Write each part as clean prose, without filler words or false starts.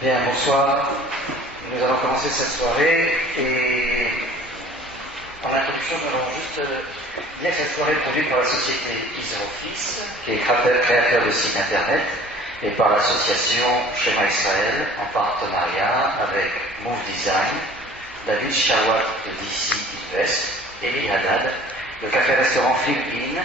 Bien, bonsoir. Nous allons commencer cette soirée et en introduction, nous allons juste dire que cette soirée est produite par la société Israoffice, qui est créateur de site internet, et par l'association Shema Israël, en partenariat avec Move Design, David Shawat de DC Invest, Eli Haddad, le café-restaurant Flip-In,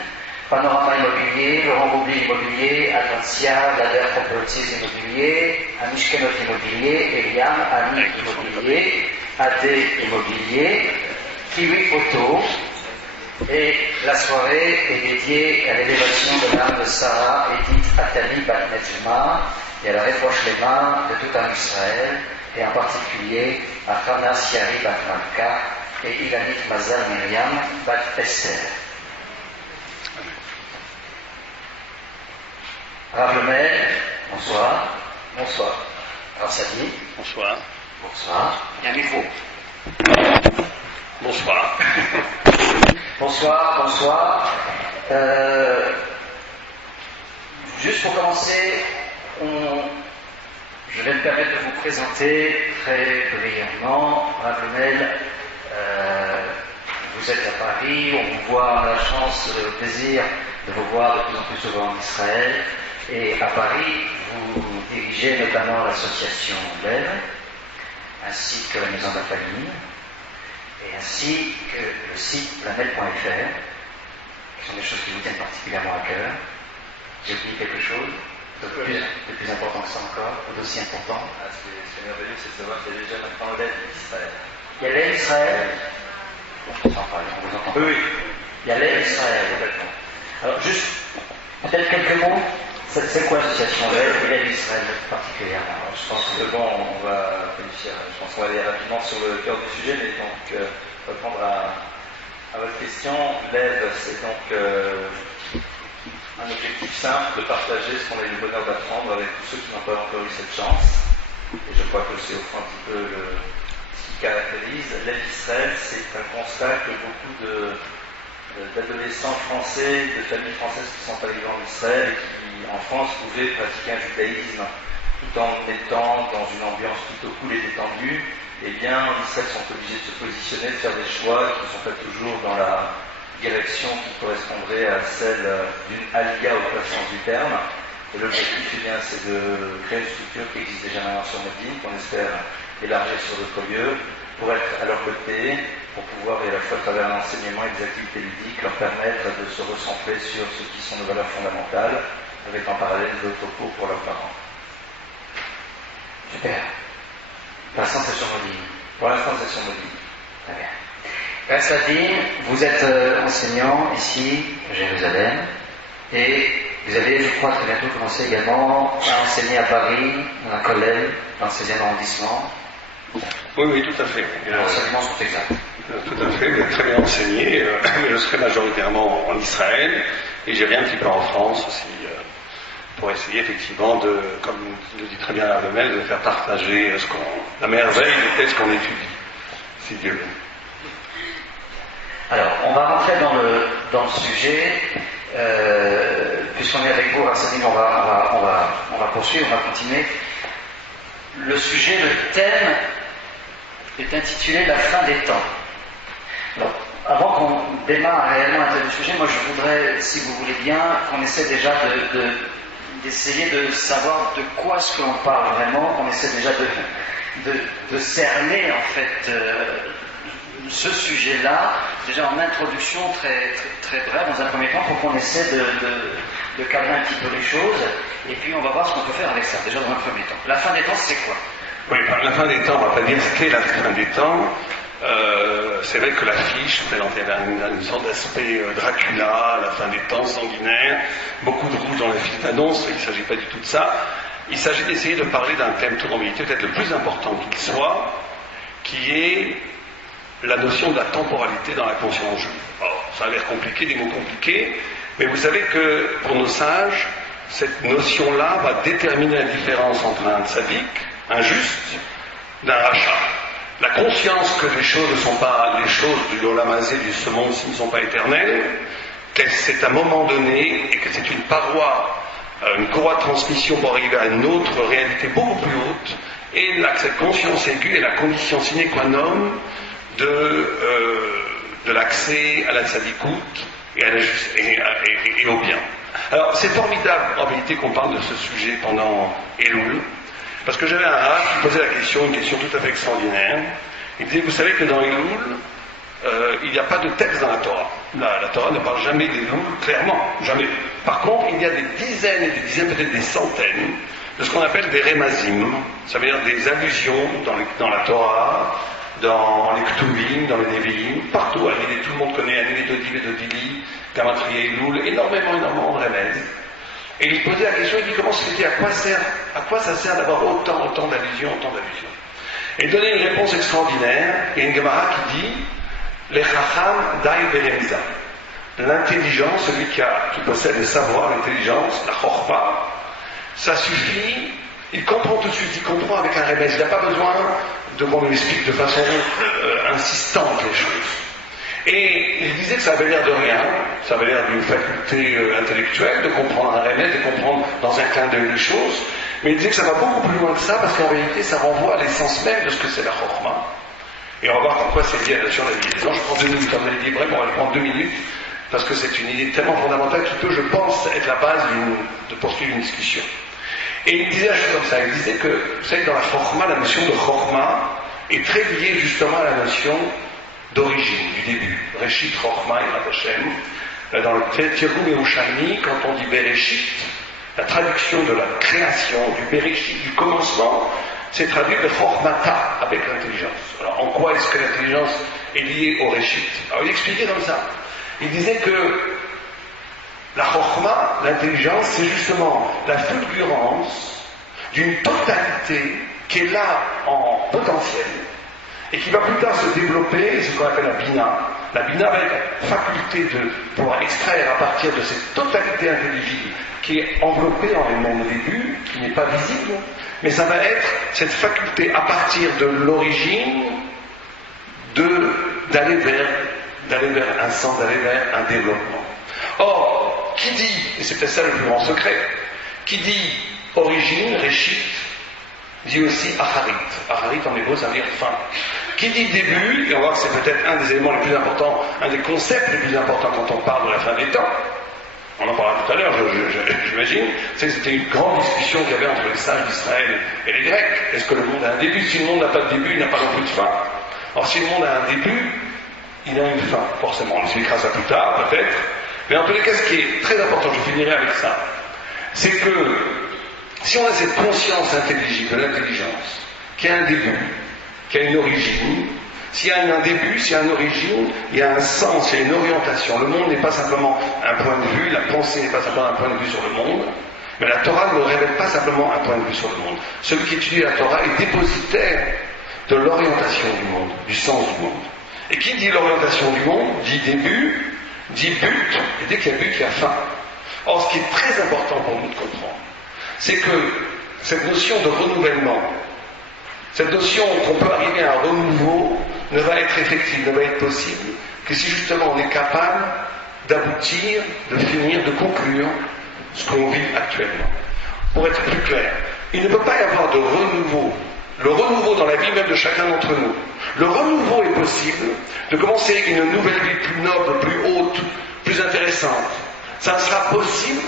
Panorama Immobilier, Laurent Boubli Immobilier, Advancia, Lader Properties Immobilier, Amishkenot Immobilier, Eliam, Ami Immobilier, AD Immobilier, Kiwi Photo, et la soirée est dédiée à l'élévation de l'âme de Sarah Edith Atali Bat Nejma et à la réproche les mains de tout un Israël, et en particulier à Hana Siari Bat Malka et Ilanit Mazal Myriam Bat Esther. Rav Lemel, bonsoir. Bonsoir. Alors Sadi. Bonsoir. Bonsoir. Il y a un micro. Bonsoir. Bonsoir. Juste pour commencer, je vais me permettre de vous présenter très brièvement. Rav Lemel, vous êtes à Paris, on vous voit, on a la chance, le plaisir de vous voir de plus en plus souvent en Israël. Et à Paris, vous dirigez notamment l'association BEV, ainsi que la Maison de la Famille, et ainsi que le site planète.fr, qui sont des choses qui vous tiennent particulièrement à cœur. J'ai oublié quelque chose de plus important que ça encore, ou d'aussi important. Ce qui est merveilleux, c'est de savoir qu'il y a déjà maintenant l'aile d'Israël. Il y a l'aile Israël. On vous entend. Oui. Il y a l'aile Israël. Alors juste, peut-être quelques mots. C'est quoi l'association l'aile d'Israël particulièrement? Alors, je pense que on va planifier. Je pense qu'on va aller rapidement sur le cœur du sujet, mais donc répondre à votre question. L'aide, c'est donc un objectif simple de partager ce qu'on a eu le bonheur d'apprendre avec tous ceux qui n'ont pas encore eu cette chance. Et je crois que c'est au fond un petit peu ce qui caractérise. L'aide d'Israël, c'est un constat que beaucoup d'adolescents français, de familles françaises qui sont arrivés en Israël et qui, en France, pouvaient pratiquer un judaïsme tout en étant dans une ambiance plutôt cool et détendue, eh bien, en Israël sont obligés de se positionner, de faire des choix qui ne sont pas toujours dans la direction qui correspondrait à celle d'une aliyah au vrai sens du terme. Et l'objectif, eh bien, c'est de créer une structure qui existe déjà maintenant sur Medine, qu'on espère élargir sur d'autres lieux, pour être à leur côté, pour pouvoir, et à la fois à travers l'enseignement et des activités ludiques, leur permettre de se recentrer sur ce qui sont nos valeurs fondamentales, avec en parallèle d'autres cours pour leurs parents. Super. Pour l'instant, c'est sur Modine. Pour l'instant, c'est sur Modine. Très bien. Père Sadine, vous êtes enseignant ici, à Jérusalem, et vous allez, je crois, très bientôt commencer également à enseigner à Paris, dans un collège, dans le 16e arrondissement. Oui, tout à fait. Les enseignements sont exacts. Tout à fait, vous êtes très bien enseigné. Je serai majoritairement en Israël, et j'irai un petit peu en France aussi, pour essayer effectivement de, comme le dit très bien la Lemel, de faire partager la merveille des textes qu'on étudie, si Dieu veut. Alors, on va rentrer dans le sujet. Puisqu'on est avec vous, Rassadine, on va poursuivre, on va continuer. Le sujet, le thème est intitulé La fin des temps. Alors, avant qu'on démarre réellement à le sujet, moi je voudrais, si vous voulez bien, qu'on essaie déjà d'essayer de savoir de quoi est-ce que l'on parle vraiment, qu'on essaie déjà de cerner en fait ce sujet-là, déjà en introduction très brève dans un premier temps, pour qu'on essaie de calmer un petit peu les choses, et puis on va voir ce qu'on peut faire avec ça, déjà dans un premier temps. La fin des temps, c'est quoi? Oui, la fin des temps, on ne va pas dire ce qu'est la fin des temps. C'est vrai que l'affiche présentait une sorte d'aspect Dracula, la fin des temps sanguinaire, beaucoup de rouge dans la fiche d'annonce, il ne s'agit pas du tout de ça. Il s'agit d'essayer de parler d'un thème tout embelli, peut-être le plus important qu'il soit, qui est la notion de la temporalité dans la conscience juive. Alors, ça a l'air compliqué, des mots compliqués, mais vous savez que pour nos sages, cette notion-là va déterminer la différence entre un tzaddik, un juste, d'un rachat. la conscience que les choses ne sont pas les choses du Olam Hazé, de ce monde, ne sont pas éternelles, que c'est à un moment donné et que c'est une courroie de transmission pour arriver à une autre réalité beaucoup plus haute, et là, cette conscience aiguë est la condition sine qua non de l'accès à la tzadikout et au bien. Alors, c'est formidable en réalité qu'on parle de ce sujet pendant Elul, parce que j'avais un rave qui posait une question tout à fait extraordinaire. Il disait, vous savez que dans Elul, il n'y a pas de texte dans la Torah. La Torah ne parle jamais d'Elul, clairement, jamais. Par contre, il y a des dizaines et des dizaines, peut-être des centaines, de ce qu'on appelle des remazim, ça veut dire des allusions dans la Torah, dans les Ktuvim, dans les Nevi'im, partout. Tout le monde connaît Anil Dodiv et Dodili, Gematria Elul, énormément de remez. Et il posait la question, il dit comment se fait-il, à quoi ça sert d'avoir autant d'allusions. Et il donnait une réponse extraordinaire. Il y a une Gemara qui dit les Chacham Dai Beremza. L'intelligence, celui qui possède le savoir, l'intelligence, la Chorma, ça suffit, il comprend tout de suite, il comprend avec un remède. Il n'a pas besoin qu'on lui explique de façon insistante les choses. Et il disait que ça avait l'air de rien, ça avait l'air d'une faculté intellectuelle de comprendre un remède, de comprendre dans un clin d'œil les choses, mais il disait que ça va beaucoup plus loin que ça, parce qu'en réalité ça renvoie à l'essence même de ce que c'est la Chorma. Et on va voir pourquoi c'est lié à la notion de la liaison. Je prends 2 minutes, comme elle dit vraiment, elle prend 2 minutes, parce que c'est une idée tellement fondamentale qui peut, je pense, être la base de poursuivre une discussion. Et il disait la chose comme ça, il disait que, vous savez, dans la Chorma, la notion de Chorma est très liée justement à la notion d'origine, du début. Réchit, Chorma et Hashem. Dans le Tirgum et Ushami, quand on dit Bereshit, la traduction de la création, du Bereshit, du commencement, c'est traduit de Chormata, avec l'intelligence. Alors, en quoi est-ce que l'intelligence est liée au Réchit? Alors, il expliquait comme ça. Il disait que la Chorma, l'intelligence, c'est justement la fulgurance d'une totalité qui est là en potentiel et qui va plus tard se développer, c'est ce qu'on appelle la Bina. La Bina va être la faculté de pouvoir extraire à partir de cette totalité intelligible qui est enveloppée en elle-même au début, qui n'est pas visible, mais ça va être cette faculté à partir de l'origine d'aller vers un sens, d'aller vers un développement. Or, qui dit, et c'est peut-être ça le plus grand secret, qui dit origine, réchit, dit aussi acharit. Acharit en hébreu, ça veut dire fin. Qui dit début, et on va voir que c'est peut-être un des éléments les plus importants, un des concepts les plus importants quand on parle de la fin des temps. On en parlera tout à l'heure, j'imagine. C'était une grande discussion qu'il y avait entre les sages d'Israël et les Grecs. Est-ce que le monde a un début? Si le monde n'a pas de début, il n'a pas non plus de fin. Or, si le monde a un début, il a une fin, forcément. On expliquera ça plus tard, peut-être. Mais en tous les cas, ce qui est très important, je finirai avec ça, c'est que si on a cette conscience intelligible de l'intelligence, qui a un début, qui a une origine, s'il y a un début, s'il y a une origine, il y a un sens, il y a une orientation. Le monde n'est pas simplement un point de vue, la pensée n'est pas simplement un point de vue sur le monde, mais la Torah ne révèle pas simplement un point de vue sur le monde. Celui qui étudie la Torah est dépositaire de l'orientation du monde, du sens du monde. Et qui dit l'orientation du monde, dit début, dit but, et dès qu'il y a but, il y a fin. Or, ce qui est très important pour nous de comprendre, c'est que cette notion de renouvellement, cette notion qu'on peut arriver à un renouveau, ne va être effective, ne va être possible que si justement on est capable d'aboutir, de finir, de conclure ce qu'on vit actuellement. Pour être plus clair, il ne peut pas y avoir de renouveau. Le renouveau dans la vie même de chacun d'entre nous. Le renouveau est possible de commencer une nouvelle vie plus noble, plus haute, plus intéressante. Ça ne sera possible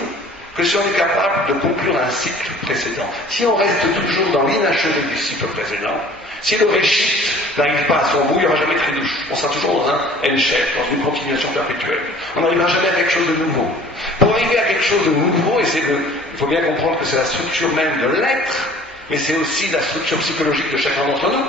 que si on est capable de conclure un cycle précédent. Si on reste toujours dans l'inachevé du cycle précédent, si le réchit n'arrive pas à son bout, il n'y aura jamais de tridouche. On sera toujours dans un N-chef, dans une continuation perpétuelle. On n'arrivera jamais à quelque chose de nouveau. Pour arriver à quelque chose de nouveau, il faut bien comprendre que c'est la structure même de l'être, mais c'est aussi la structure psychologique de chacun d'entre nous.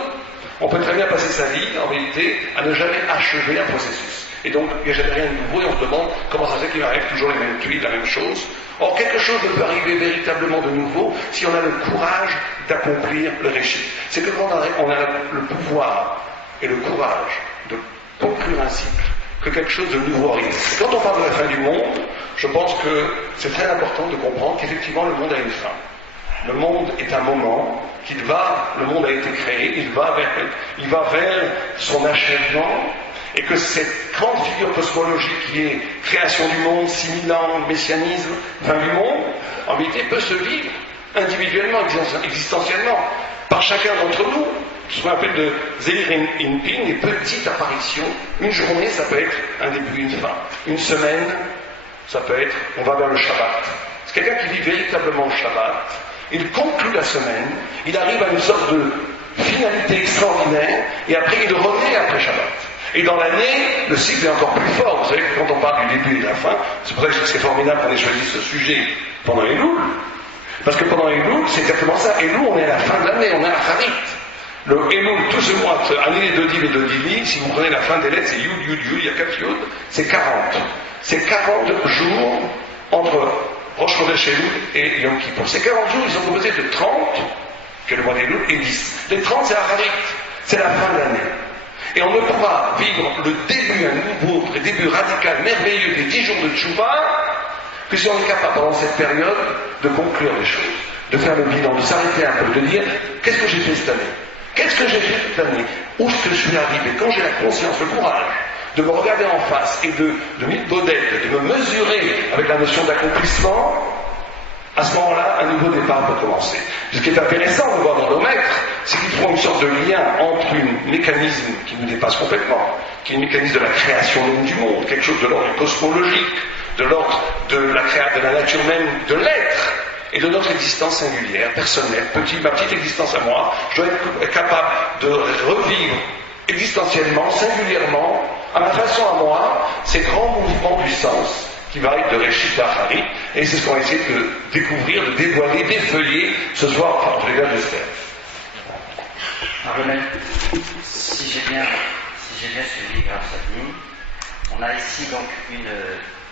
On peut très bien passer sa vie, en réalité, à ne jamais achever un processus. Et donc, il n'y a jamais rien de nouveau, et on se demande comment ça se fait qu'il arrive toujours les mêmes tuiles, la même chose. Or, quelque chose ne peut arriver véritablement de nouveau si on a le courage d'accomplir le réchit. C'est que quand on a le pouvoir et le courage de conclure un cycle, que quelque chose de nouveau arrive. Et quand on parle de la fin du monde, je pense que c'est très important de comprendre qu'effectivement le monde a une fin. Le monde est un moment le monde a été créé, il va vers son achèvement, et que cette grande figure cosmologique qui est création du monde, 6000 ans, messianisme, fin du monde, en vérité peut se vivre individuellement, existentiellement, par chacun d'entre nous, ce qu'on appelle de Zeir Inpin, les petites apparitions. Une journée, ça peut être un début, une fin. Une semaine, ça peut être, on va vers le Shabbat. C'est quelqu'un qui vit véritablement le Shabbat. Il conclut la semaine, il arrive à une sorte de finalité extraordinaire, et après il renaît après Shabbat. Et dans l'année, le cycle est encore plus fort. Vous savez que quand on parle du début et de la fin, c'est pour ça que c'est formidable qu'on ait choisi ce sujet pendant Elul. Parce que pendant Elul, c'est exactement ça. Elul, on est à la fin de l'année, on est à la Harit. Le Elul, tout ce mois, année de Div et de Dili, si vous prenez la fin des lettres, c'est Yud, Yud, Yud, il y a 4 Yud, c'est 40. C'est 40 jours entre Rosh Chodesh Elul et Yom Kippour. Ces 40 jours, ils sont composés de 30, que le mois d'Elul, et 10. Les 30, c'est la Harit, c'est la fin de l'année. Et on ne pourra vivre le début, un nouveau début radical, merveilleux des 10 jours de Tchouva, que si on est capable pendant cette période de conclure les choses, de faire le bilan, de s'arrêter un peu, de dire qu'est-ce que j'ai fait cette année, qu'est-ce que j'ai fait toute l'année, où est-ce que je suis arrivé, quand j'ai la conscience, le courage de me regarder en face et de m'hypodète, de me mesurer avec la notion d'accomplissement, à ce moment-là, un nouveau départ peut commencer. Ce qui est intéressant de voir dans nos maîtres, c'est qu'ils font une sorte de lien entre un mécanisme qui nous dépasse complètement, qui est le mécanisme de la création même du monde, quelque chose de l'ordre cosmologique, de l'ordre de la nature même de l'être, et de notre existence singulière, personnelle, ma petite existence à moi. Je dois être capable de revivre existentiellement, singulièrement, à ma façon à moi, ces grands mouvements du sens qui va être de Réchit d'Achari, et c'est ce qu'on va essayer de découvrir, de dévoiler, d'effeuiller ce soir, enfin, en tout cas, j'espère. René, si j'ai bien suivi grâce à lui, on a ici donc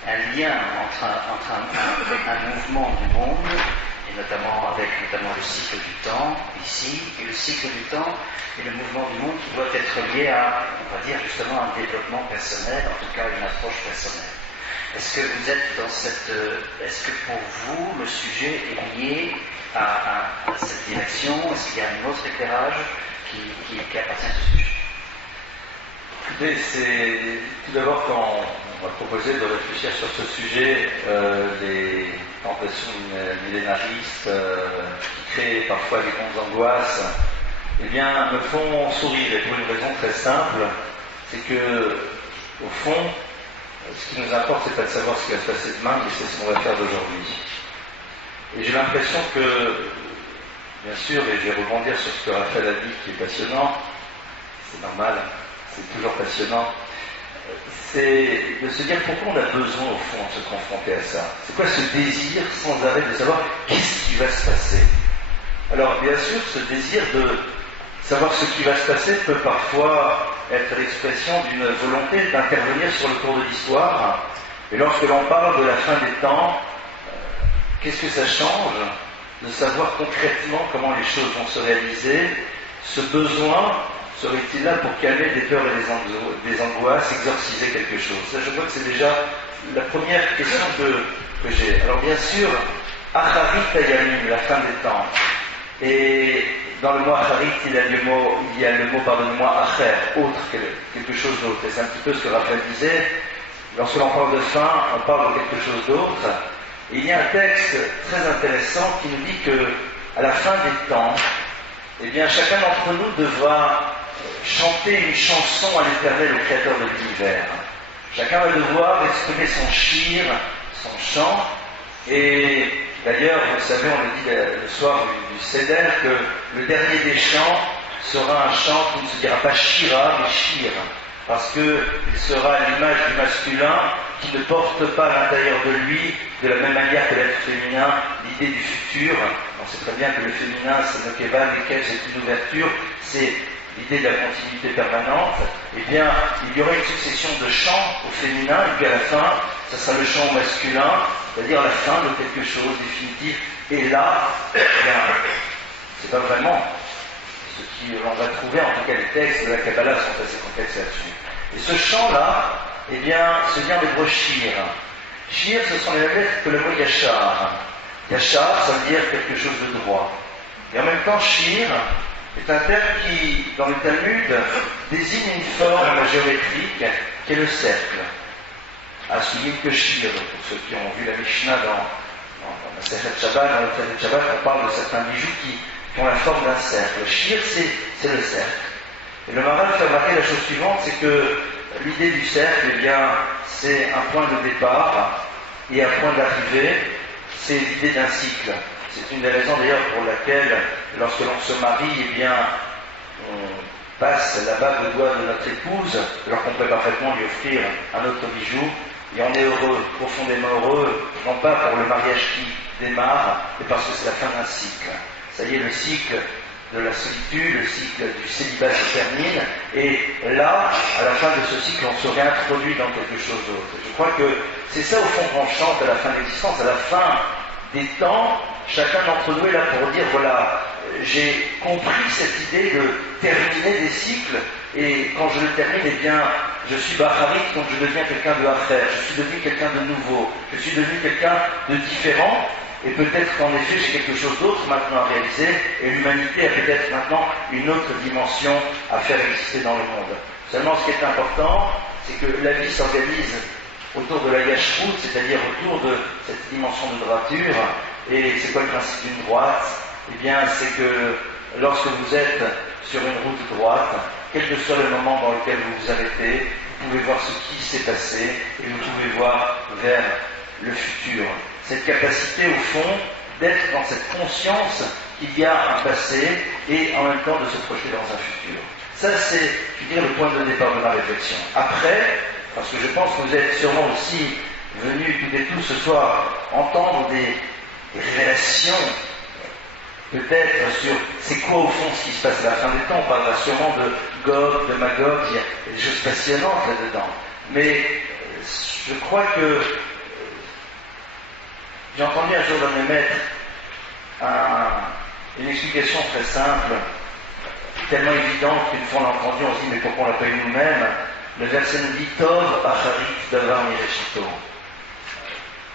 un lien entre un mouvement du monde, et notamment le cycle du temps, ici, et le cycle du temps et le mouvement du monde qui doit être lié à, on va dire justement, un développement personnel, en tout cas une approche personnelle. Est-ce que vous êtes dans est-ce que pour vous le sujet est lié à cette direction? Est-ce qu'il y a un autre éclairage qui appartient à ce sujet? Écoutez, c'est tout d'abord quand on m'a proposé de réfléchir sur ce sujet, les tentations millénaristes qui créent parfois des grandes angoisses, eh bien, me font sourire, et pour une raison très simple, c'est que, au fond, ce qui nous importe, c'est pas de savoir ce qui va se passer demain, mais c'est ce qu'on va faire d'aujourd'hui. Et j'ai l'impression que, bien sûr, et je vais rebondir sur ce que Raphaël a dit, qui est passionnant, c'est normal, c'est toujours passionnant, c'est de se dire pourquoi on a besoin, au fond, de se confronter à ça. C'est quoi ce désir sans arrêt de savoir qu'est-ce qui va se passer? Alors, bien sûr, ce désir de savoir ce qui va se passer peut parfois être l'expression d'une volonté d'intervenir sur le cours de l'histoire. Et lorsque l'on parle de la fin des temps, qu'est-ce que ça change de savoir concrètement comment les choses vont se réaliser? Ce besoin serait-il là pour calmer des peurs et des angoisses, exorciser quelque chose? Ça, je vois que c'est déjà la première question que j'ai. Alors bien sûr, Acharit Hayamim, la fin des temps. Et dans le mot Acharit, il y a le mot, pardonnez-moi, Acher, autre, quelque chose d'autre. Et c'est un petit peu ce que Raphaël disait. Lorsque l'on parle de fin, on parle de quelque chose d'autre. Et il y a un texte très intéressant qui nous dit que, à la fin des temps, eh bien, chacun d'entre nous devra chanter une chanson à l'Éternel, au Créateur de l'univers. Chacun va devoir exprimer son shir, son chant, et d'ailleurs, vous savez, on le dit le soir du Seder, que le dernier des chants sera un chant qui ne se dira pas shira, mais shir, parce qu'il sera à l'image du masculin qui ne porte pas à l'intérieur de lui, de la même manière que l'être féminin, l'idée du futur. On sait très bien que le féminin, c'est le keval, lequel c'est une ouverture, c'est l'idée de la continuité permanente. Eh bien, il y aura une succession de chants au féminin, et puis à la fin, ça sera le chant au masculin, c'est-à-dire la fin de quelque chose définitif. Et là, eh bien, c'est pas vraiment ce qu'on va trouver, en tout cas les textes de la Kabbalah sont assez complexes là-dessus. Et ce chant-là, eh bien, se vient de hébreu shir. Shir, ce sont les mêmes lettres que le mot yachar. Yachar, ça veut dire quelque chose de droit. Et en même temps, shir est un terme qui, dans le Talmud, désigne une forme géométrique qui est le cercle. Souligner que shir, pour ceux qui ont vu la Mishnah dans la Sechet Shabbat, dans le traité de Shabbat, on parle de certains bijoux qui ont la forme d'un cercle. Shir, c'est le cercle. Et le Maharal fait remarquer la chose suivante, c'est que l'idée du cercle, eh bien, c'est un point de départ et un point d'arrivée, c'est l'idée d'un cycle. C'est une des raisons d'ailleurs pour laquelle, lorsque l'on se marie, eh bien, on passe la bague au doigt de notre épouse, alors qu'on peut parfaitement lui offrir un autre bijou, et on est heureux, profondément heureux, non pas pour le mariage qui démarre, mais parce que c'est la fin d'un cycle. Ça y est, le cycle de la solitude, le cycle du célibat se termine, et là, à la fin de ce cycle, on se réintroduit dans quelque chose d'autre. Je crois que c'est ça au fond qu'on chante à la fin de l'existence, à la fin des temps, chacun d'entre nous est là pour dire, voilà, j'ai compris cette idée de terminer des cycles, et quand je le termine, eh bien, je suis Bacharit, donc je deviens quelqu'un de Acher, je suis devenu quelqu'un de nouveau, je suis devenu quelqu'un de différent, et peut-être qu'en effet j'ai quelque chose d'autre maintenant à réaliser, et l'humanité a peut-être maintenant une autre dimension à faire exister dans le monde. Seulement ce qui est important, c'est que la vie s'organise autour de la Yashrut, c'est-à-dire autour de cette dimension de droiture. Et c'est quoi le principe d'une droite? Eh bien, c'est que lorsque vous êtes sur une route droite, quel que soit le moment dans lequel vous vous arrêtez, vous pouvez voir ce qui s'est passé et vous pouvez voir vers le futur. Cette capacité, au fond, d'être dans cette conscience qu'il y a un passé et en même temps de se projeter dans un futur. Ça, c'est, je dirais, le point de départ de ma réflexion. Après, parce que je pense que vous êtes sûrement aussi venus toutes et tous ce soir entendre des révélations, peut-être sur c'est quoi au fond ce qui se passe à la fin des temps. On parlera sûrement de Gog, de Magog, il y a des choses passionnantes là-dedans. Mais je crois que j'ai entendu un jour d'un de mes maîtres une explication très simple, tellement évidente qu'une fois on l'a entendu, on se dit mais pourquoi on l'a pas eu nous-mêmes? Le verset nous dit Tov Acharit Davar Mireshito.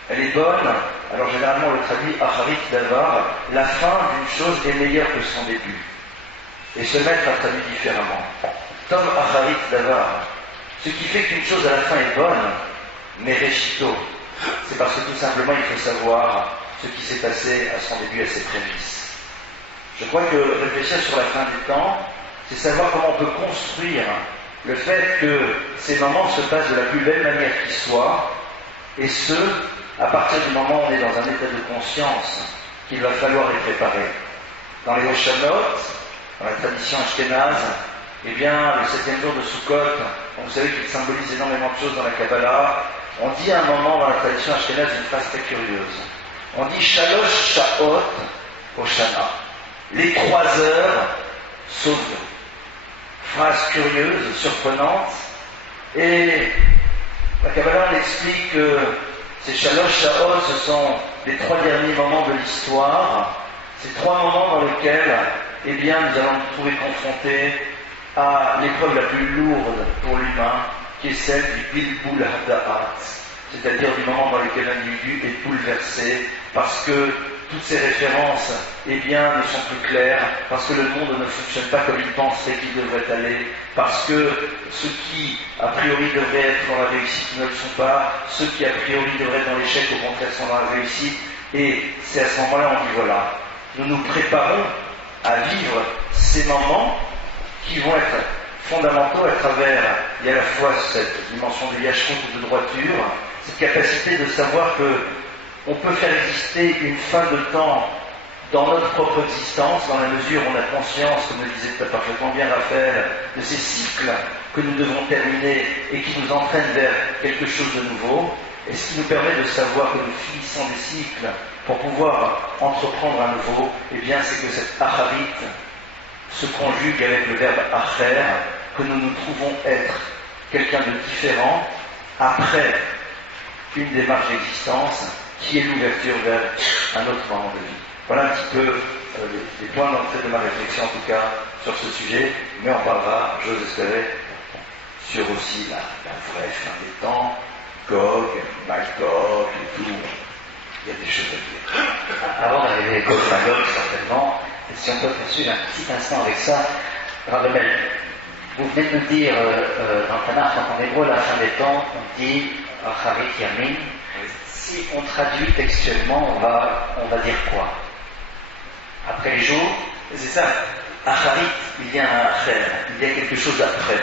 Elle est bonne, alors généralement on le traduit Acharit Davar, la fin d'une chose est meilleure que son début. Et ce maître a traduit différemment. Tov Acharit Davar. Ce qui fait qu'une chose à la fin est bonne, Mireshito, c'est parce que tout simplement il faut savoir ce qui s'est passé à son début, à ses prémices. Je crois que réfléchir sur la fin du temps, c'est savoir comment on peut construire le fait que ces moments se passent de la plus belle manière qui soit, et ce, à partir du moment où on est dans un état de conscience qu'il va falloir les préparer. Dans les Oshanot, dans la tradition ashkénaze, eh bien, le 7e jour de Sukkot, vous savez qu'il symbolise énormément de choses dans la Kabbalah, on dit à un moment dans la tradition ashkénaze une phrase très curieuse. On dit Shalosh Sha'ot Oshana. Les 3 heures sauvent. Phrase curieuse, surprenante. Et la Kabbalah explique que ces Shalosh Sha'ot, ce sont les 3 derniers moments de l'histoire. Ces 3 moments dans lesquels, eh bien, nous allons nous trouver confrontés à l'épreuve la plus lourde pour l'humain, qui est celle du Bilboul Hada'at, c'est-à-dire du moment dans lequel l'individu est bouleversé, parce que toutes ces références, eh bien, ne sont plus claires, parce que le monde ne fonctionne pas comme il pensait qu'il devrait aller, parce que ceux qui, a priori, devraient être dans la réussite ne le sont pas, ceux qui, a priori, devraient être dans l'échec, au contraire, sont dans la réussite, et c'est à ce moment-là, on dit, voilà, nous nous préparons à vivre ces moments qui vont être fondamentaux à travers, il y a à la fois cette dimension de yashrut ou de droiture, cette capacité de savoir que on peut faire exister une fin de temps dans notre propre existence, dans la mesure où on a conscience, comme le disait parfaitement bien Raphaël, de ces cycles que nous devons terminer et qui nous entraînent vers quelque chose de nouveau, et ce qui nous permet de savoir que nous finissons des cycles pour pouvoir entreprendre un nouveau, eh bien c'est que cette acharit se conjugue avec le verbe acher, que nous nous trouvons être quelqu'un de différent après une démarche d'existence qui est l'ouverture vers un autre moment de vie. Voilà un petit peu les points d'entrée de ma réflexion, en tout cas, sur ce sujet, mais on parlera, j'ose espérer, sur aussi la vraie fin des temps, Gog, Magog et tout. il y a des choses à dire. Avant d'arriver à l'école Magog, certainement, si on peut poursuivre un petit instant avec ça, Ravemel, vous venez de nous dire dans le Tanakh, en hébreu, à la fin des temps, on dit Acharit Yamin. Si on traduit textuellement, on va dire quoi? Après les jours? C'est ça. Acharit, il y a un acher, il y a quelque chose après.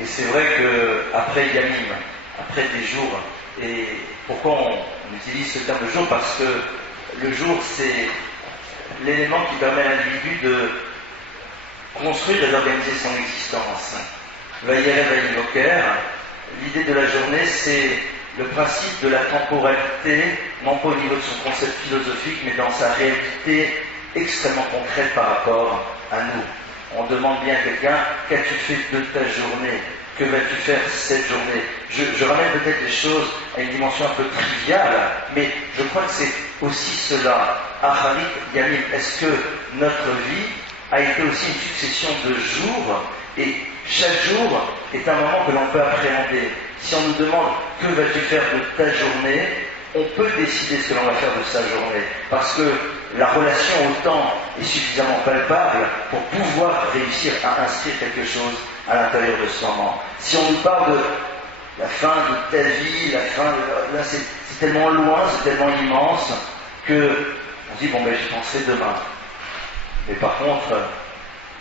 Et c'est vrai qu'après Yamim, après des jours, et pourquoi on utilise ce terme de jour? Parce que le jour, c'est l'élément qui permet à l'individu de construire et d'organiser son existence. Vaïerev Vaïvoker, l'idée de la journée, c'est le principe de la temporalité, non pas au niveau de son concept philosophique, mais dans sa réalité extrêmement concrète par rapport à nous. On demande bien à quelqu'un, qu'as-tu fait de ta journée? Que vas-tu faire cette journée? Je ramène peut-être les choses à une dimension un peu triviale, mais je crois que c'est aussi cela. Acharit Yamim, est-ce que notre vie a été aussi une succession de jours, et chaque jour est un moment que l'on peut appréhender. Si on nous demande que vas-tu faire de ta journée, on peut décider ce que l'on va faire de sa journée, parce que la relation au temps est suffisamment palpable pour pouvoir réussir à inscrire quelque chose à l'intérieur de ce moment. Si on nous parle de la fin de ta vie, là c'est tellement loin, c'est tellement immense, que on dit bon ben je penserai demain. Mais par contre,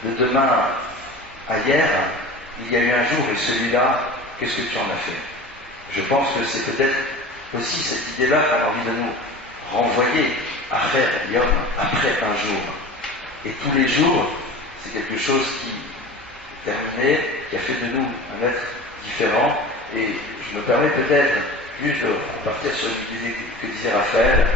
de demain à hier, il y a eu un jour, et celui-là, qu'est-ce que tu en as fait? Je pense que c'est peut-être aussi cette idée-là qu'on a envie de nous renvoyer à faire Yom après un jour. Et tous les jours, c'est quelque chose qui est terminé, qui a fait de nous un être différent. Et je me permets peut-être juste de partir sur l'idée que disait Raphaël,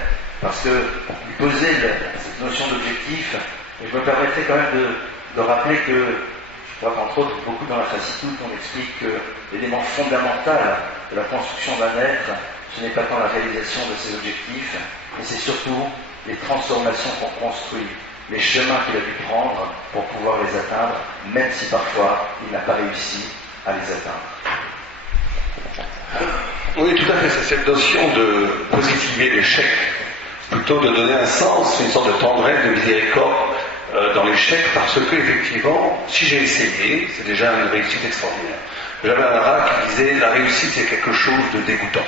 parce que il posait cette notion d'objectif. Et je me permettrais quand même de rappeler que, je crois qu'entre autres, beaucoup dans la Chassidoute, on explique que l'élément fondamental de la construction d'un être, ce n'est pas tant la réalisation de ses objectifs, mais c'est surtout les transformations qu'on construit, les chemins qu'il a dû prendre pour pouvoir les atteindre, même si parfois il n'a pas réussi à les atteindre. Oui, tout à fait, c'est cette notion de positiver l'échec, plutôt de donner un sens, une sorte de tendresse, de miséricorde dans l'échec, parce que effectivement, si j'ai essayé, c'est déjà une réussite extraordinaire. J'avais un rat qui disait la réussite c'est quelque chose de dégoûtant.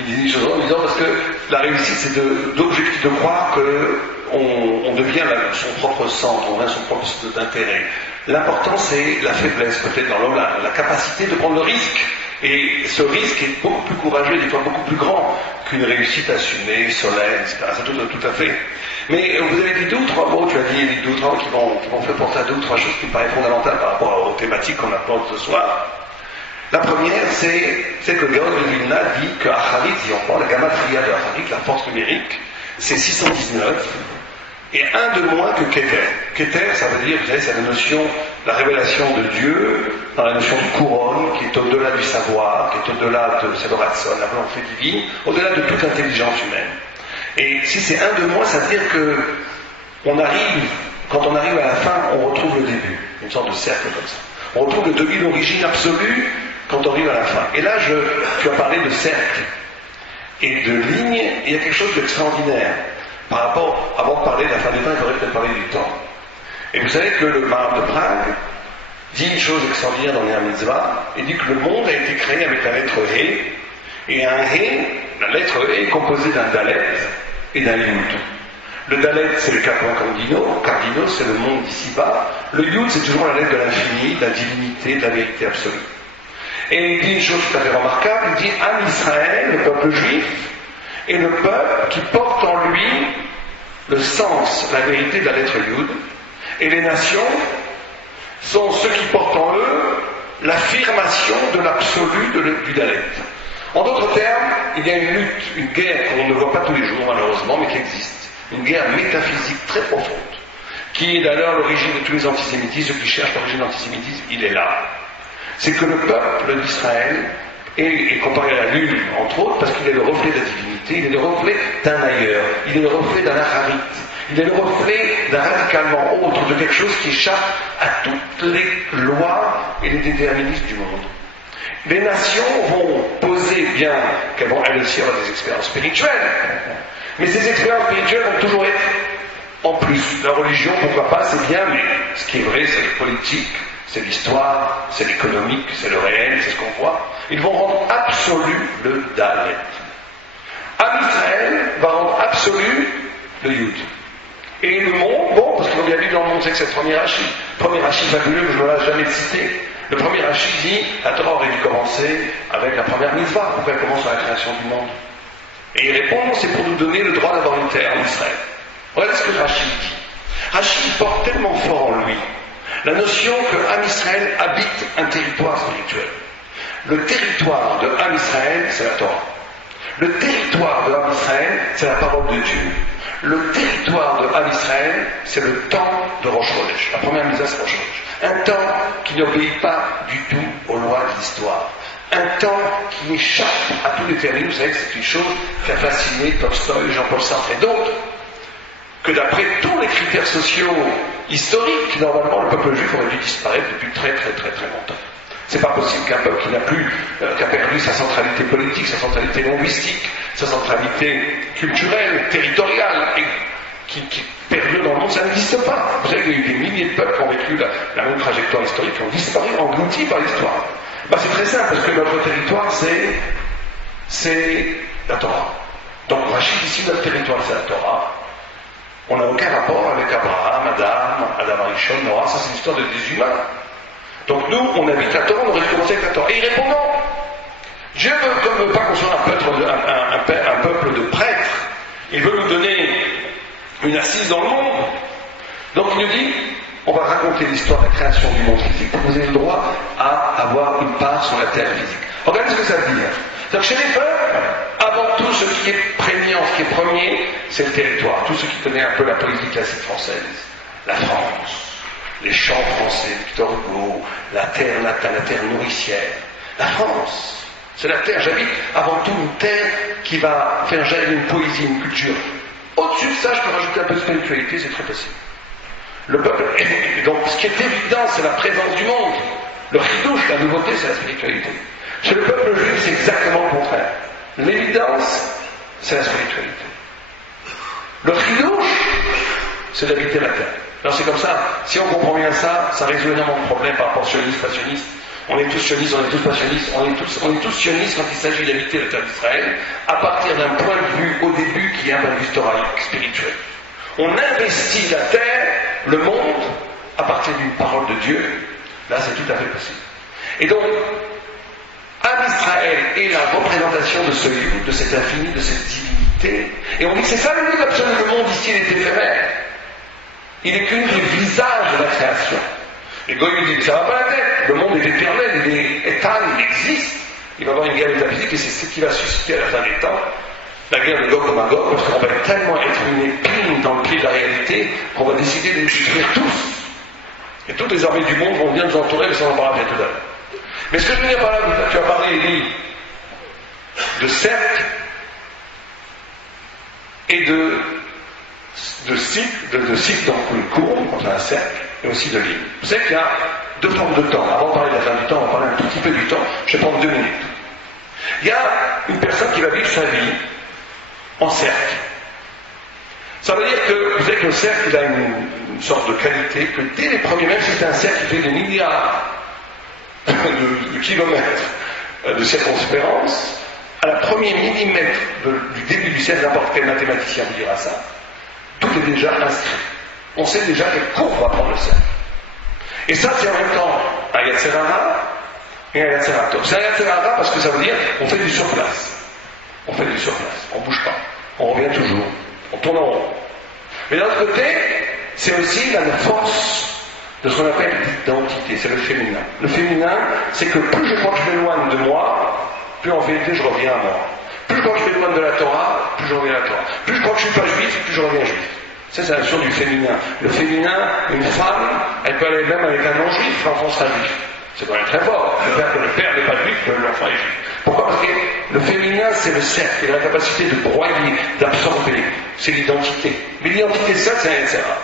Il disait une chose en disant parce que la réussite c'est de croire qu'on devient son propre centre, on devient son propre centre d'intérêt. L'important c'est la faiblesse peut-être dans l'homme, la capacité de prendre le risque. Et ce risque est beaucoup plus courageux, des fois beaucoup plus grand qu'une réussite assumée, solennelle, etc. C'est tout à fait. Mais vous avez dit 2 ou 3 mots, tu as dit 2 ou 3 mots qui vont faire penser à 2 ou 3 choses qui me paraissent fondamentales par rapport aux thématiques qu'on apporte ce soir. La première, c'est que Gaon de Vilna dit que Acharit, si on prend la gamatria de Acharit, la force numérique, c'est 619, et un de moins que Keter. Keter, ça veut dire, vous savez, c'est la notion, la révélation de Dieu, dans la notion de couronne, qui est au-delà du savoir, qui est au-delà de cette ratson, la volonté divine, au-delà de toute intelligence humaine. Et si c'est un de moins, ça veut dire que quand on arrive à la fin, on retrouve le début, une sorte de cercle comme ça. On retrouve le début, l'origine absolue, quand on arrive à la fin. Et là, tu as parlé de cercle et de ligne, et il y a quelque chose d'extraordinaire. Par rapport, avant de parler de la fin des temps, il faudrait peut-être parler du temps. Et vous savez que le Maharal de Prague dit une chose extraordinaire dans les Mitzvah, il dit que le monde a été créé avec la lettre He, et un He, la lettre He est composée d'un Dalet et d'un Yud. Le Dalet, c'est le cardinaux, c'est le monde d'ici-bas. Le Yud, c'est toujours la lettre de l'infini, de la divinité, de la vérité absolue. Et il dit une chose tout à fait remarquable, il dit Am Israël, le peuple juif, est le peuple qui porte en lui le sens, la vérité de la lettre Yud, et les nations sont ceux qui portent en eux l'affirmation de l'absolu du Dalet. En d'autres termes, il y a une lutte, une guerre qu'on ne voit pas tous les jours malheureusement, mais qui existe, une guerre métaphysique très profonde, qui est d'ailleurs l'origine de tous les antisémitismes. Ceux qui cherchent l'origine de l'antisémitisme, il est là. C'est que le peuple d'Israël est comparé à la lune, entre autres, parce qu'il est le reflet de la divinité, il est le reflet d'un ailleurs, il est le reflet d'un acharit, il est le reflet d'un radicalement autre, de quelque chose qui échappe à toutes les lois et les déterminismes du monde. Les nations vont poser bien qu'elles vont elles aussi avoir des expériences spirituelles, mais ces expériences spirituelles vont toujours être en plus. La religion, pourquoi pas, c'est bien, mais ce qui est vrai, c'est le politique, c'est l'histoire, c'est l'économique, c'est le réel, c'est ce qu'on voit. Ils vont rendre absolu le Dalet. Am Israël va rendre absolu le Yud. Et le monde, bon, parce qu'on vient vivre dans le monde, c'est que c'est le premier Rashi fabuleux que je ne l'ai jamais cité. Le premier Rashi dit, la Torah aurait dû commencer avec la première mitzvah. Pourquoi elle commence à la création du monde? Et il répond, non, c'est pour nous donner le droit d'avoir une terre en Israël. Regardez ce que Rashi dit. Rashi porte tellement fort en lui la notion que Am Israël habite un territoire spirituel. Le territoire de Am Israël, c'est la Torah. Le territoire de Am Israël, c'est la parole de Dieu. Le territoire de Am Israël, c'est le temps de Rosh Chodesh. La première mise c'est Rosh Chodesh. Un temps qui n'obéit pas du tout aux lois de l'histoire. Un temps qui échappe à tous les termes. Vous savez que c'est une chose qui a fasciné Tolstoï, Jean-Paul Sartre et d'autres, que d'après tous les critères sociaux historiques, normalement le peuple juif aurait dû disparaître depuis très longtemps. C'est pas possible qu'un peuple qui a perdu sa centralité politique, sa centralité linguistique, sa centralité culturelle, territoriale, et qui perdure dans le monde, ça n'existe pas. Vous savez qu'il y a eu des milliers de peuples qui ont vécu la même trajectoire historique, qui ont disparu, engloutis par l'histoire. C'est très simple, parce que notre territoire, c'est la Torah. Donc Rachid, ici, notre territoire, c'est la Torah. On n'a aucun rapport avec Abraham, Adam Arishon, Noah, ça c'est l'histoire des humains. Donc nous, on habite la Torah, on aurait dû commencer avec la Torah. Et il répond non. Dieu ne veut pas qu'on soit un peuple de prêtres. Il veut nous donner une assise dans le monde. Donc il nous dit, on va raconter l'histoire de la création du monde physique. Vous avez le droit à avoir une part sur la terre physique. Regardez ce que ça veut dire. C'est-à-dire que chez les peuples, avant tout, ce qui est prégnant, ce qui est premier, c'est le territoire. Tout ce qui connaît un peu la politique classique française. La France. Les chants français, Victor Hugo, la terre natale, la terre nourricière. La France, c'est la terre, j'habite avant tout une terre qui va faire jaillir une poésie, une culture. Au-dessus de ça, je peux rajouter un peu de spiritualité, c'est très facile. Le peuple, donc ce qui est évident, c'est la présence du monde. Le chidouche, la nouveauté, c'est la spiritualité. Chez le peuple juif, c'est exactement le contraire. L'évidence, c'est la spiritualité. Le chidouche, c'est d'habiter la terre. Alors c'est comme ça, si on comprend bien ça, ça résout énormément de problèmes par rapport sionistes, passionnistes. On est tous sionistes, on est tous passionnistes, on est tous sionistes quand il s'agit d'habiter la terre d'Israël, à partir d'un point de vue au début qui est un point de vue historique, spirituel. On investit la terre, le monde, à partir d'une parole de Dieu. Là, c'est tout à fait possible. Et donc, Am Israël est la représentation de ce lieu, de cet infini, de cette divinité. Et on dit que c'est ça le lieu absolu, le monde ici, il est éphémère. Il n'est qu'une des visages de la création. Et Goï dit, ça ne va pas la tête. Le monde est éternel, il est éternel, il existe. Il va y avoir une guerre métaphysique et c'est ce qui va susciter à la fin des temps la guerre de Gog et Magog, parce qu'on va tellement être une épine dans le pied de la réalité qu'on va décider de nous détruire tous. Et toutes les armées du monde vont venir nous entourer, mais ça on en parlera bien tout à l'heure. Mais ce que je veux dire par là, tu as parlé, Élie, de cercle et de cycle dans une courbe, quand on a un cercle, et aussi de ligne. Vous savez qu'il y a deux formes de temps. Avant de parler de la fin du temps, on va parler un tout petit peu du temps. Je vais prendre 2 minutes. Il y a une personne qui va vivre sa vie en cercle. Ça veut dire que, vous savez que le cercle, il a une sorte de qualité que dès les premiers, même si c'est un cercle qui fait des milliards de kilomètres de circonférence, à la première millimètre du début du cercle, n'importe quel mathématicien vous dira ça, tout est déjà inscrit. On sait déjà quelle courbe va prendre le cercle. Et ça, c'est en même temps un Yetzer Hara et un Yetzer Hara. C'est un Yetzer Hara parce que ça veut dire on fait du surplace. On fait du surplace. On ne bouge pas. On revient toujours. On tourne en rond. Mais d'un autre côté, c'est aussi la force de ce qu'on appelle l'identité. C'est le féminin. Le féminin, c'est que plus je crois que je m'éloigne de moi, plus en vérité je reviens à moi. Plus je crois que je m'éloigne de la Torah, plus je reviens à la Torah. Plus je crois que je ne suis pas juif, plus je reviens juif. Ça, c'est la notion du féminin. Le féminin, une femme, elle peut aller même avec un non-juif, l'enfant sera juif. C'est quand même très fort. Le père n'est pas juif, l'enfant est juif. Pourquoi? Parce que le féminin, c'est le cercle, il a la capacité de broyer, d'absorber. C'est l'identité. Mais l'identité, ça, c'est un Yetzer Hara.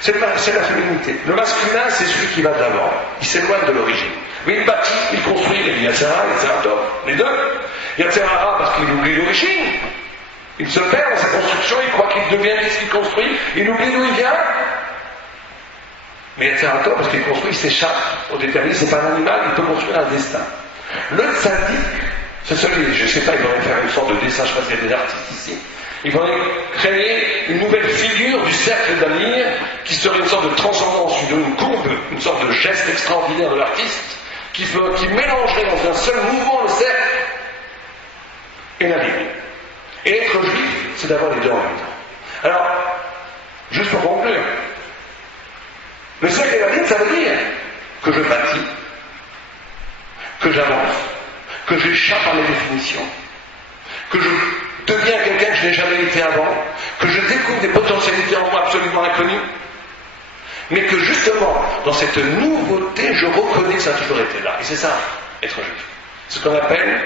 C'est la féminité. Le masculin, c'est celui qui va d'avant. Il s'éloigne de l'origine. Mais il bâtit, il construit, il y a Yatsara et Yatsara, les deux. Yatsara parce qu'il oublie l'origine. Il se perd dans sa construction, il croit qu'il devient ce qu'il construit, il oublie d'où il vient. Mais Yatsara parce qu'il construit, il s'échappe au déterminisme, c'est pas un animal, il peut construire un destin. Le tzaddik, c'est celui, je ne sais pas, il faudrait faire une sorte de dessin, je sais pas s'il y a des artistes ici, il faudrait créer une nouvelle figure du cercle d'Amir qui serait une sorte de transcendance, une courbe, une sorte de geste extraordinaire de l'artiste qui mélangerait dans un seul mouvement le cercle et la ligne. Et être juif, c'est d'avoir les deux en même temps. Alors, juste pour conclure, le cercle et la ligne, ça veut dire que je bâtis, que j'avance, que j'échappe à mes définitions, que je deviens quelqu'un que je n'ai jamais été avant, que je découvre des potentialités en moi absolument inconnues, mais que justement, dans cette nouveauté, je reconnais que ça a toujours été là. Et c'est ça, être juif. Ce qu'on appelle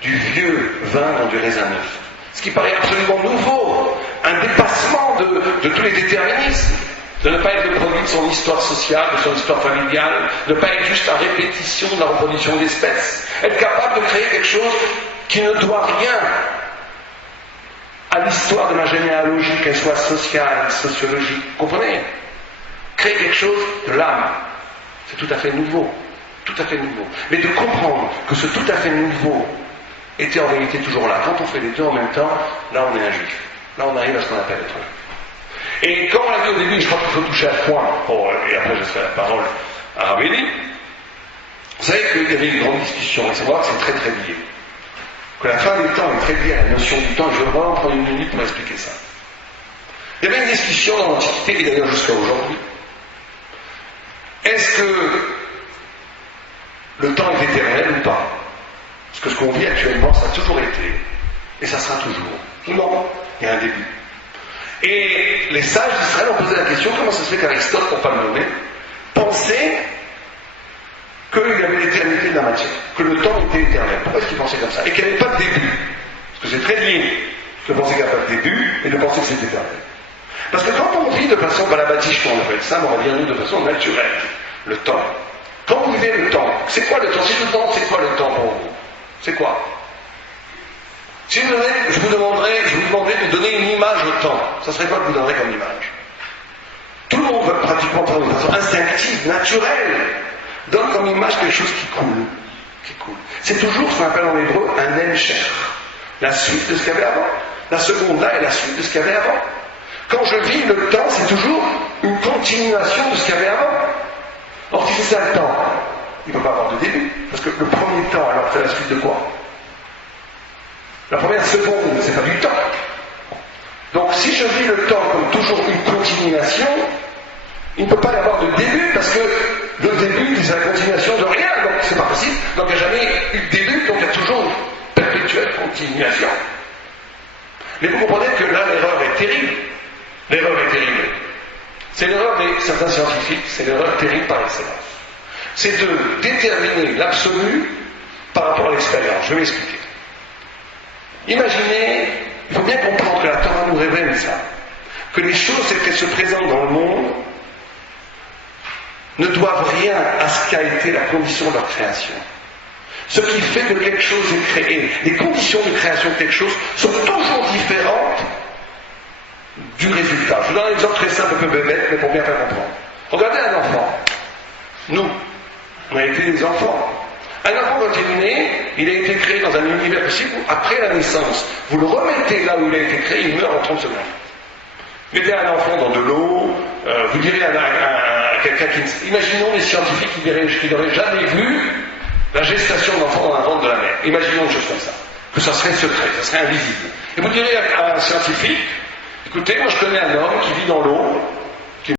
du vieux vin dans du raisin neuf. Ce qui paraît absolument nouveau, un dépassement de tous les déterminismes, de ne pas être le produit de son histoire sociale, de son histoire familiale, de ne pas être juste la répétition de la reproduction d'espèces, être capable de créer quelque chose qui ne doit rien à l'histoire de ma généalogie, qu'elle soit sociale, sociologique, vous comprenez? Créer quelque chose de l'âme, c'est tout à fait nouveau, tout à fait nouveau. Mais de comprendre que ce tout à fait nouveau était en vérité toujours là. Quand on fait les deux en même temps, là on est un juif. Là on arrive à ce qu'on appelle être juif. Et comme on l'a dit au début, je crois qu'il faut toucher à ce point, et après je laisserai la parole à Rabéli. Vous savez qu'il y avait une grande discussion, et savoir que c'est très très lié. Que la fin des temps est très liée à la notion du temps, et je vais vraiment prendre une minute pour expliquer ça. Il y avait une discussion dans l'Antiquité, et d'ailleurs jusqu'à aujourd'hui. Est-ce que le temps est éternel ou pas? Parce que ce qu'on vit actuellement, ça a toujours été, et ça sera toujours. Non, il y a un début. Et les sages d'Israël ont posé la question, comment ça se fait qu'Aristote, pour ne pas le nommer, pensait qu'il y avait l'éternité de la matière, que le temps était éternel. Pourquoi est-ce qu'il pensait comme ça? Et qu'il n'y avait pas de début. Parce que c'est très lié de penser qu'il n'y a pas de début et de penser que c'est éternel. Parce que quand on vit de façon balabatiche, on appelle ça, on va dire nous de façon naturelle, le temps. Quand vous vivez le temps, c'est quoi le temps? Si le temps, c'est quoi le temps pour vous? C'est quoi? Si je vous demandais de donner une image au temps, ça serait quoi que vous donnerez comme image? Tout le monde va pratiquement de façon instinctive, naturelle, donne comme image quelque chose qui coule. Qui coule. C'est toujours ce qu'on appelle en hébreu un hemsher, la suite de ce qu'il y avait avant. La seconde là est la suite de ce qu'il y avait avant. Quand je vis le temps, c'est toujours une continuation de ce qu'il y avait avant. Or, si c'est ça le temps, il ne peut pas avoir de début, parce que le premier temps, alors c'est la suite de quoi? La première seconde, c'est pas du temps. Donc, si je vis le temps comme toujours une continuation, il ne peut pas y avoir de début, parce que le début, c'est la continuation de rien, donc c'est pas possible. Donc, il n'y a jamais eu de début, donc il y a toujours une perpétuelle continuation. Mais vous comprenez que là, l'erreur est terrible. L'erreur est terrible. C'est l'erreur de certains scientifiques, c'est l'erreur terrible par excellence. C'est de déterminer l'absolu par rapport à l'expérience. Je vais m'expliquer. Imaginez, il faut bien comprendre que la Torah nous révèle ça, que les choses telles qu'elles se présentent dans le monde ne doivent rien à ce qu'a été la condition de leur création. Ce qui fait que quelque chose est créé, les conditions de création de quelque chose sont toujours différentes du résultat. Je vous donne un exemple très simple, un peu bébête, mais pour bien faire comprendre. Regardez un enfant. Nous, on a été des enfants. Un enfant, quand il est né, il a été créé dans un univers possible où, après la naissance, vous le remettez là où il a été créé, il meurt en 30 secondes. Mettez un enfant dans de l'eau, vous direz à quelqu'un qui... Imaginons des scientifiques qui n'auraient jamais vu la gestation d'enfants dans la ventre de la mère. Imaginons une chose comme ça. Que ça serait secret, ça serait invisible. Et vous direz à un scientifique, écoutez, moi je connais un homme qui vit dans l'eau,